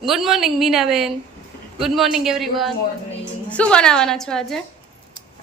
Good morning Meenaben. Good morning everyone. શું બનાવવાના છો આજે?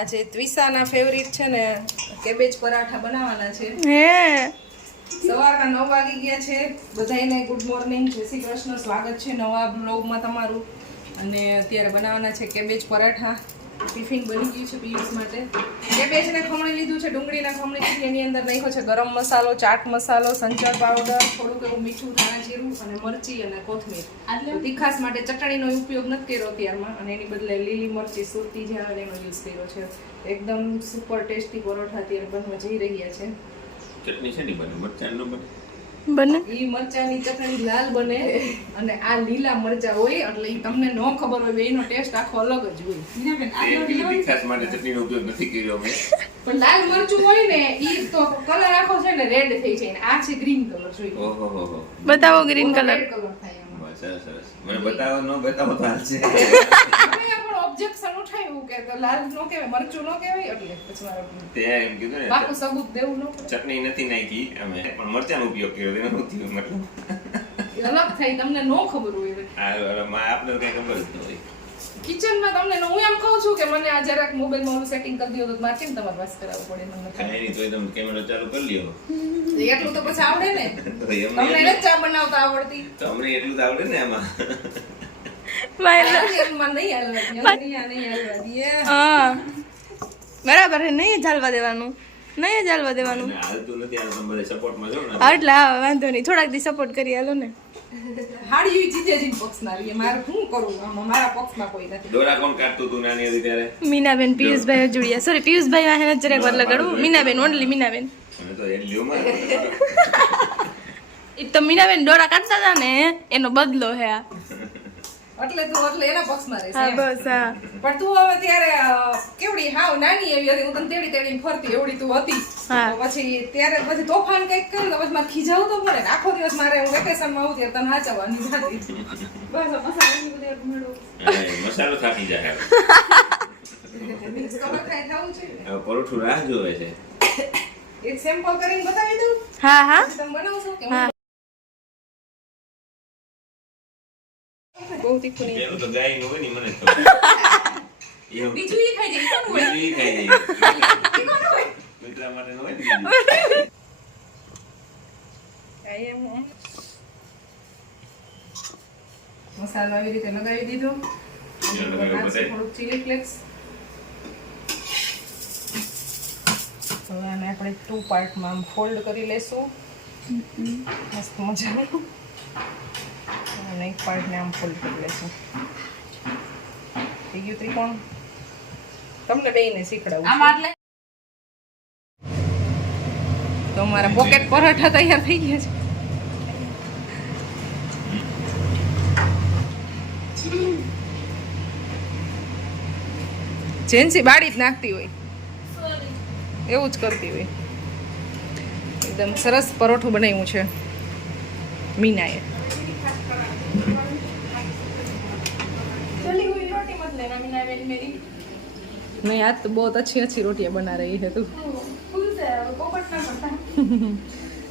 આજે ત્વિષાના ફેવરિટ છે ને કેબેજ પરાઠા બનાવવાના છે. હે સવારના 9 વાગી ગયા છે. બધાને ગુડ મોર્નિંગ, જય શ્રી કૃષ્ણ, સ્વાગત છે નવા બ્લોગમાં તમારું. અને અત્યારે બનાવવાના છે કેબેજ પરાઠા. ટિફિન બની ગયું છે પિયુષ માટે. કેબેજને ખમણી લીધું છે, ડુંગળીના ખમણી છે, એની અંદર નાખ્યો છે ગરમ મસાલો, ચાટ મસાલો, સંચળ પાવડર, થોડુંક એવું મીઠું, ધાણા જીરું અને મરચી અને કોથમીર. તીખાસ માટે ચટણીનો ઉપયોગ નથી કર્યો અત્યારમાં, અને એની બદલે લીલી મરચી સુરતી જે આવે એનો યુઝ કર્યો છે. એકદમ સુપર ટેસ્ટી પરોઠા અત્યારે બનવા જઈ રહ્યા છે. ચટણી છે ને બને મરચાં ન બને ઈ મરચાની ચટણી લાલ બને અને આ લીલા મરચા હોય એટલે ઈ તમને ન ખબર હોય એનો ટેસ્ટ આખો અલગ જ હોય. તીખાસ માટે ચટણીનો ઉપયોગ નથી કર્યો મેં. પણ લાલ મરચું હોય ને ઈ તો કલર આખો છે ને રેડ થઈ જાય ને આ છે ગ્રીન કલર જોઈએ. ઓહો હો હો બતાવો ગ્રીન કલર. રેડ કલર થાય એમાં. બસ સરસ સરસ. મને બતાવો ન બતાવો તો હાલશે. મને પણ ઓબ્જેક્શન ઉઠાવ્યું કે તો લાલ નો કહેવાય, મરચું નો કહેવાય એટલે પછી મારે તે એમ કીધું ને બાપુ સબૂત દેવું નો પડે. ચટણી નથી નાખી અમે પણ મરચાંનો ઉપયોગ કર્યો એનો નથી મતલબ ઈ અલગ થાય તમને નો ખબર હોય. આપણે કઈ ખબર જ ન હોય. કિચનમાં તમને હું એમ કહું છું કે મને આ જરાક મોબાઈલમાં ઓલું સેટિંગ કરી દો તો મારે કેમ તમારે પાસે કરાવવું પડે મને કાંઈ નહીં તોય તમે કેમેરો ચાલુ કરી લ્યો એટલું તો પછી આવડે ને. તો તમને એમને નથી ચા બનાવતા આવડતી તો અમને એટલું તો આવડે ને આમાં એમાં નહીં હાલવા દે, નહીં હાલવા દે. હા બરાબર છે. નહીં ચાલવા દેવાનું, નહીં ચાલવા દેવાનું. અને હાલતું નથી આ તમે બધા સપોર્ટમાં છો ને એટલે હા વાંધો નહીં, થોડાક દી સપોર્ટ કરી હાલો ને. હાડી જીજાજી પક્ષના રહીએ મારે શું કરું, આમાં મારા પક્ષમાં કોઈ નથી. દોરા કોણ કાઢતું તું નાની હતી ત્યારે મીનાબેન પિયુષભાઈ જોડિયા, સોરી પિયુષભાઈ વાહે જરાક વાર લગાડવું. મીનાબેન, ઓનલી મીનાબેન. મને તો એ લ્યોમાં એ તો મીનાબેન દોરા કાઢતા હતા ને એનો બદલો હે આ. એટલે એના પક્ષમાં રહીશ હા એમ. બસ હા. પણ તું હવે ત્યારે કેવડી હાવ નાની એવી હતી, હું તને તેડી તેડીને ફરતી એવડી તું હતી. હા. તો પછી ત્યારે પછી તોફાન કઈક કર્યું તો પછી મારે ખીજાવું તો પડે ને. આખો દિવસ મારે હું વેકેશનમાં આવું ત્યારે તને હાચવવાની થતી. બસ મસાલાની બધી મેળવું. મસાલો થાકી જાય મિક્સ કલર થાય થવું છે ને. હવે પરોઠું રાહ જોવે છે એક સેમ્પલ કરીને બતાવી દઉં હા હા પછી તમે બનાવશો કે હા. બહુ તીખું નહીં. પેલું તો ગાયનું હોય ને મને જ ખબર. એવું. બીજું ઈ ખાઈ જાય કોનું હોય? બીજું ઈ ખાઈ જાય. ઈ કોનું હોય? કૂતરા માટેનું હોય ને બીજું. કાંઈ એમ હું મસાલો આવી રીતે લગાવી દીધો. થોડુંક ચીલી ફ્લેક્સ. હવે આને આપણે 2 પાર્ટમાં આમ ફોલ્ડ કરી લેશું મસ્ત મજાનું. અને એક પાર્ટને આમ ફોલ્ડ કરી લેશું. થઈ ગયું ત્રિકોણ. તમને બેયને શીખડાવું છું. તો અમારા પોકેટ પરાઠા તૈયાર થઈ ગયા છે. જેન્સી બાળી જ નાખતી હોય એવું જ કરતી હોય. એકદમ સરસ પરોઠું બનાવ્યું છે મીનાએ. नहीं आज तो बहुत अच्छी अच्छी रोटियां बना रही है तू.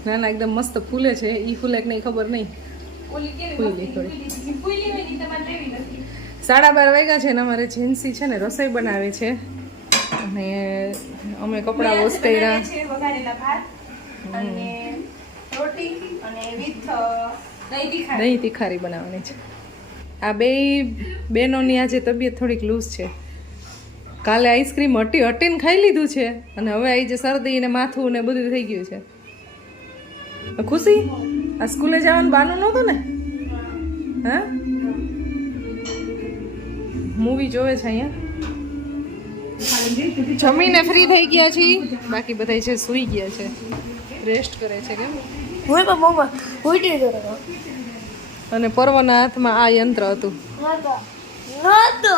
ना ना एकदम मस्त फूले છે. ઈ ફૂલે કે નહીં ખબર નહીં. ફૂલી થોડી. 12:30 વાગ્યા છે ને અમારે જેન્સી છે ને રસોઈ બનાવે છે અને અમે કપડાં વોશ કર્યા. વઘારેલા ભાત અને રોટી અને વિથ દહીં તીખારી બનાવવાની છે. આ બે બહેનોની આજે તબિયત થોડીક લૂઝ છે. કાલે આઈસ્ક્રીમ હટીને ખાઈ લીધું છે અને હવે આવી જે શરદી ને માથું ને બધું થઈ ગયું છે. ખુશી આ સ્કૂલે જવાનું બાનું નહોતું ને? હા મૂવી જોવે છે અહીંયા. જમીને ફ્રી થઈ ગયા છીએ, બાકી બધા છે સૂઈ ગયા છે, રેસ્ટ કરે છે. કેમ હોય તો મોબા હોય તે કરો અને પર્વના હાથમાં આ યંત્ર હતું. નતો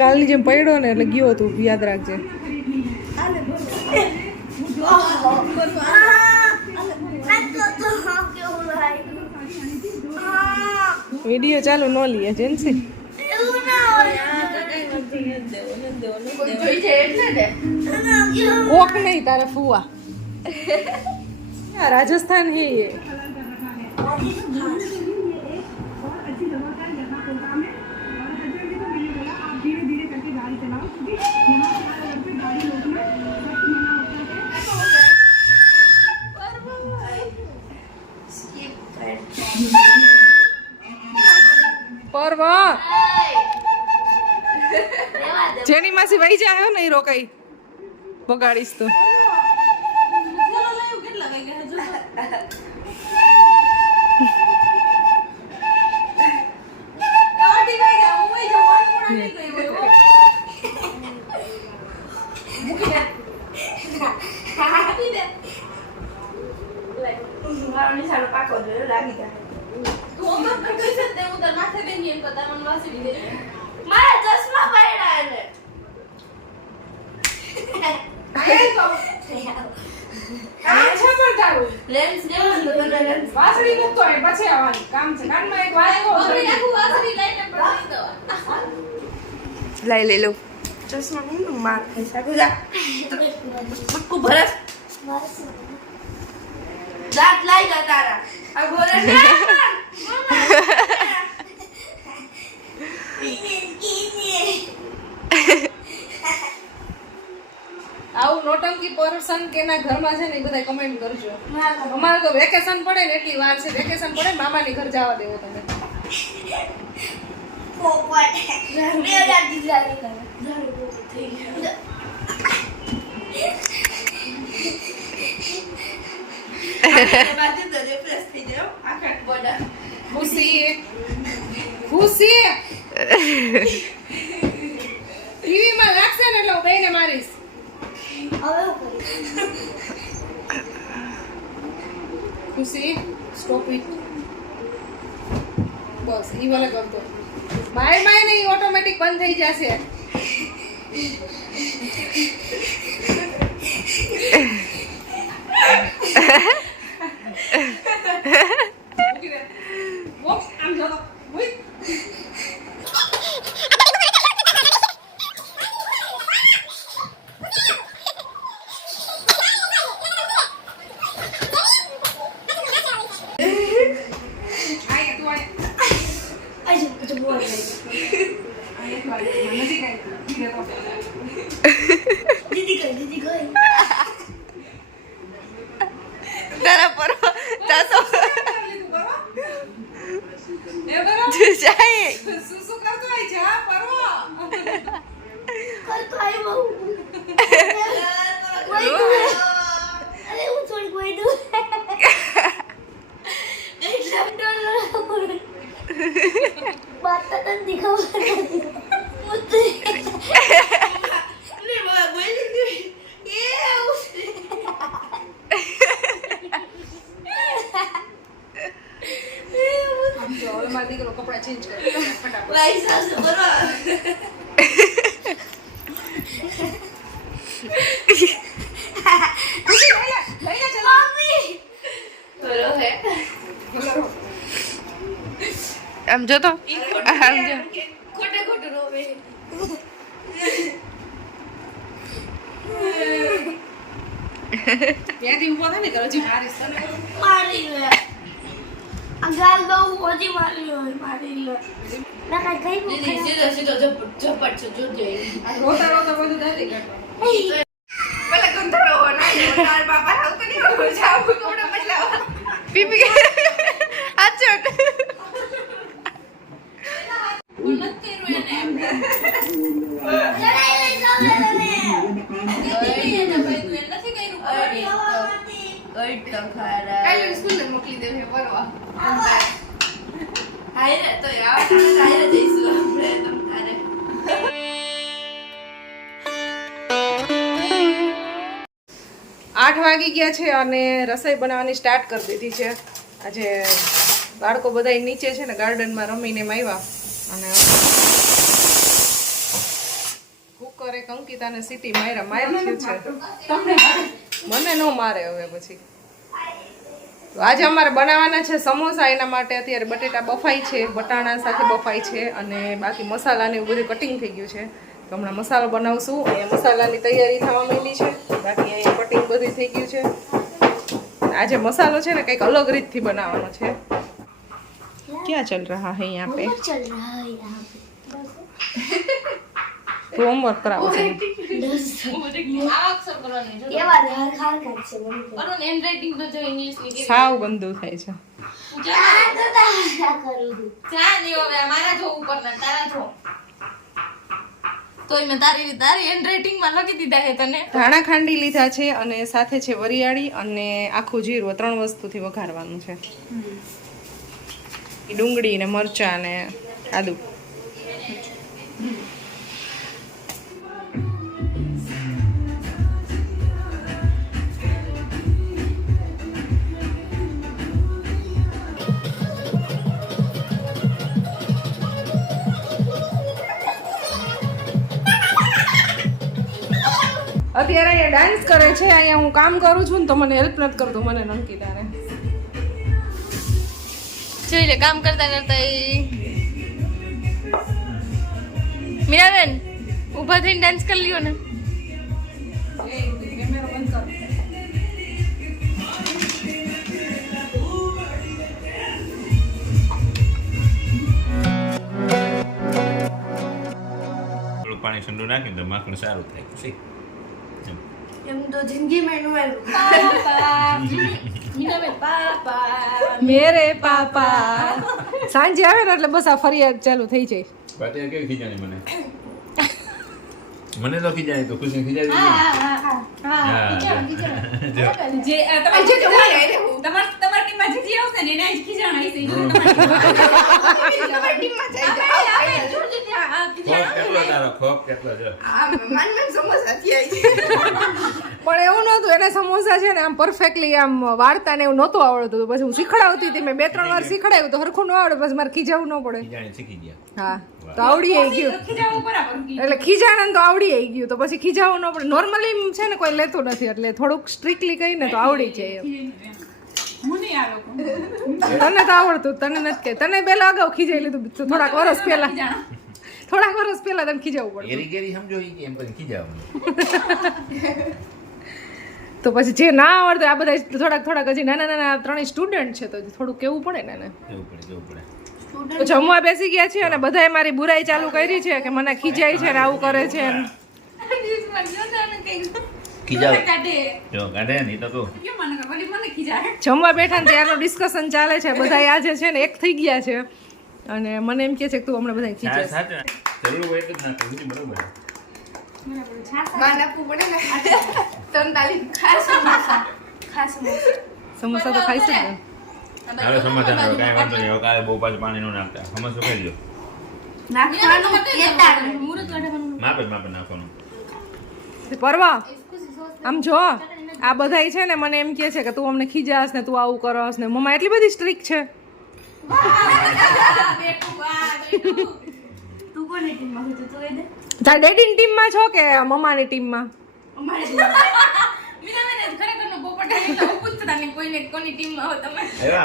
કાલની જેમ પડ્યો ને એટલે ગયો તું યાદ રાખજે. વિડીયો ચાલુ ન લઈએ જેન્સી. કોક નહીં તારે ફુવા हाँ, राजस्थान है ये। પરવા જેની માસી વહી જાય ને એ રોકાઈ બગાડીશ તો વાસળી મૂકતો હોય પછી આવવાનું કામ છે કાનમાં એક લઈ લઈ લો ચશ્મા નહીં માર ખાઈ શકું મક્કુ ભરસ દાંત લાઈ જા તારા આ ગોરા આવું નોટંકી પર્સન કેના ઘરમાં છે ને એ બધા કમેન્ટ કરજો અમારે તો વેકેશન પડે ને એટલી વાર છે વેકેશન પડે ને મામાની ઘર જવા દેવો તમે ખુશી ખુશી ટીવીમાં લાગશે ને એટલે હું બેને મારીશ ખુશી સ્ટોપ ઇટ બસ ઈ વાલે કરતો માય માય ને ઈ ઓટોમેટિક બંધ થઈ જશે આમ જો તારા પર તાતો જાય શું કરતો હોય જા પરવો કરતો આઈ બહુ કોઈ અરે હું થોડી કોઈ દઉં बात तो दिखाओ मुझे नहीं बाबा बोल ये આમ જો હવે મારી દીકરો કપડા ચેન્જ કરે ફટાફટ भाई साहब बरो मम्मी बरो है આમ જો તો આમ જો खोटे खोटे रोवे ત્યાંથી ઊભો થાય ને કે હજી મારીશ તને मारी ले अगाल दो ओजी मारी लो मारी लो ना काय काय दीदी सीधो सीधो झपट से जो जाए આ રોતા રોતા બધું દાદી કાઢવા पहले गंधरो होना तार बाबा हाउ तो नहीं हो जाओ कपड़ा बदलावा પીપી આચોટ મોકલી દે પરવા હાયરે તો યાર હાયરે જઈશું આપણે તમ તારે 8 વાગી ગયા છે અને રસોઈ બનાવવાની સ્ટાર્ટ કરી દીધી છે આજે બાળકો બધા નીચે છે ને ગાર્ડનમાં રમીને આવ્યા અને કુકરે કંકિતાને સીટી માર્યા માર્યું છે મને ન મારે હવે પછી તો આજે અમારે બનાવવાના છે સમોસા એના માટે અત્યારે બટેટા બફાઈ છે વટાણા સાથે બફાઈ છે અને બાકી મસાલાને એવું બધું કટિંગ થઈ ગયું છે તો હમણાં મસાલો બનાવશું અહીંયા મસાલાની તૈયારી થવા માંડી છે બાકી અહીંયા કટિંગ બધું થઈ ગયું છે આજે મસાલો છે ને કંઈક અલગ રીતથી બનાવવાનો છે. ક્યાં ચલ રહા હે યહાં पे? चल रहा है यहाँ पे તું હોમવર્ક કરાવો છો. આ અક્ષર કરવાનું છે ये बात हर खार कर से बोल અરુણ હેન્ડ રાઇટિંગ તો જો ઇંગ્લિશ ની કેવી સાવ ગંદુ થાય છે. क्या करूँ ચા નહીં હવે મારા જો ઉપર ના તારા જો તોય મેં તારી હેન્ડ રાઇટિંગ માં લખી દીધા છે તને. ધાણા ખાંડી લીધા છે અને સાથે છે વરિયાળી અને આખું જીરું. 3 વસ્તુથી વઘારવાનું છે. ડુંગળી ને મરચાં ને આદુ. અત્યારે અહીંયા ડાન્સ કરે છે. અહીંયા હું કામ કરું છું ને તો મને હેલ્પ નથી કરતો મને નંકિતાને. જોઈ લે કામ કરતા કરતા મીરાબેન ઊભા થઈને ડાન્સ કરી લ્યો ને. થોડું પાણી ઠંડુ નાખીને તો માખણ સારું થાય પછી हम तो जिंदगी में नो મીરાબેન પાપા મેરે પાપા સાંજે આવે ને એટલે બસ આ ફરિયાદ ચાલુ થઈ જાય. બાતે કેવી ખીજાણી મને તો ખીજાણી તો ખુશી ખીજાડી જે તમે જે તમાર ટીમમાં જીતી આવશે ને એને જ ખીજાણ આવી છે. તમાર ટીમમાં જઈ જાવ. ખોપ કેટલો છે પણ એવું નહોતું. એને સમોસા છે ને આમ પરફેક્ટલી આમ વાળતા ને એવું નહોતું આવડતું. પછી હું શીખડાવતી હતી. મેં 2-3 વાર શીખડાવ્યું તો હરખું ન આવડે. પછી મારે ખીજાવું ન પડે. ખીજાણી શીખી ગયા. હા તો આવડી ગયું. એટલે ખીજાણ તો આવડી ગયું. તો પછી ખીજાવું ન પડે. નોર્મલી છે ને કોઈ લેતું નથી એટલે થોડુંક સ્ટ્રિક્ટલી કહીને તો આવડી જાય એમ. તને તો આવડતું તને નથી કે તને પહેલા અગાઉ ખીજાઈ લીધું. થોડાક વર્ષ પહેલા તને ખીજાવવું પડે. એરી ગેરી સમજો ઈ એમ કરીને ખીજાવાનું. તો પછી જે ના આવડતું આ બધા થોડાક હજી નાના 3 સ્ટુડન્ટ છે તો થોડું કેવું પડે ને એને. કેવું પડે તો જમવા બેસી ગયા છે અને બધાએ મારી બુરાઈ ચાલુ કરી છે કે મને ખીજાય છે ને આવું કરે છે. ખીજાવ જો કાઢે નહીં તો તું જમવા બેઠા ને ત્યારનું ડિસ્કશન ચાલે છે. બધા આજે છે ને એક થઈ ગયા છે અને મને એમ કહે છે કે તું હમણાં બધા ખીજાય. સાચું જરૂર હોય તો જ નાખવું બીજું બરોબર સમોસા તો ખાઈશ જ ને. હાલો સમાધાન કરો કાંઈ વાંધો નહીં હવે કાલે બહુ પાછું પાણી નું નાખતા સમજ ખાઈ લો માપે નાખવાનું. પરવા આમ જો આ બધાય છે ને મને એમ કહે છે કે તું અમને ખીજાસ ને તું આવું કરસ ને. મમ્મા એટલી બધી સ્ટ્રિક્ટ છે. तू कोनी टीम में तो तू दे તાર ડેડીની ટીમમાં છો કે મમ્માની ટીમમાં? મીરાબેન ખરેખર નો પોપટ આવી તો પૂછતા ને કોઈને કોની ટીમમાં હો તમે.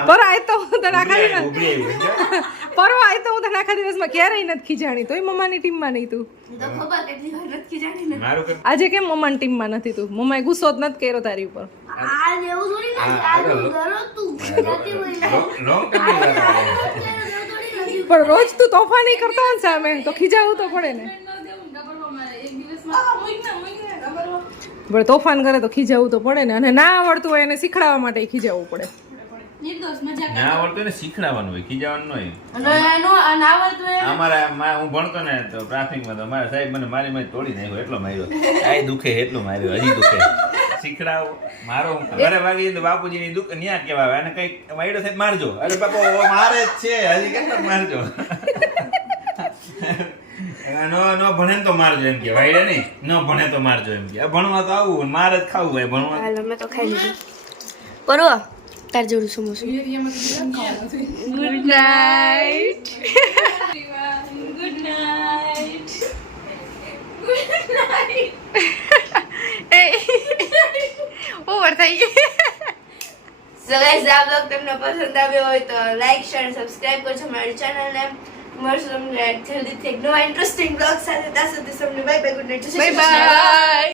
પર આય તો હું તને આખા દિવસ ઉભરી આવી પરવા આય તો હું તને આખા દિવસમાં ક્યારેય નથી ખીજાણી. તોય મમ્માની ટીમમાં નહીં તું. तो खबर કેટલી વાર નથી જાણી ને મારું કે આજે કેમ મમ્માની ટીમમાં નથી તું? મમ્માએ ગુસ્સો જ નથી કર્યો તારી ઉપર. આ લેવું થોડી ના આ ગરો તું નથી બોલી લોંગ ટાઈમ પણ રોજ તું તોફાન નહીં કરતો હોય ને સામે તો ખીજાવું તો પડે ને. એક દિવસમાં પણ તોફાન કરે તો ખીજાવું તો પડે ને. અને ના આવડતું હોય એને શીખડાવવા માટે ખીજાવવું પડે. નિર્દોષ મજાક ના આવડતું ને શીખડાવવાનું હોય ખીજાવાનું નહીં. અને આવડતું હોય અમારા હું ભણતો ને તો ટ્રાફિકમાં તો મારા સાહેબ મને મારી તોડી નાખ્યો એટલો માર્યો. આ દુખે એટલું માર્યો હજી દુખે. શીખડાવ મારો ઘરે વાગી તો બાપુજીની દુખ ન્યા કેવા આવે અને કઈક વાયડો સાહેબ મારજો. અરે બાપુ મારે જ છે હજી કેટલો મારજો. નો ભણે તો મારજો એમ કે વાયડે નહીં ન ભણે તો મારજો એમ કે ભણવા તો આવું માર જ ખાવું હોય ભણવા. હાલ મેં તો ખાઈ લીધું પરવા તાર જોડું સમોસું good night good night over થઈ ગઈ. સો ગાઈસ આ બ્લોગ તમને પસંદ આવ્યો હોય તો લાઈક શેર સબસ્ક્રાઇબ કરજો મારી ચેનલને. મળશું તમને જલ્દીથી એક નવા ઇન્ટરેસ્ટિંગ બ્લોગ સાથે. ત્યાં સુધી તમને bye bye good night bye bye.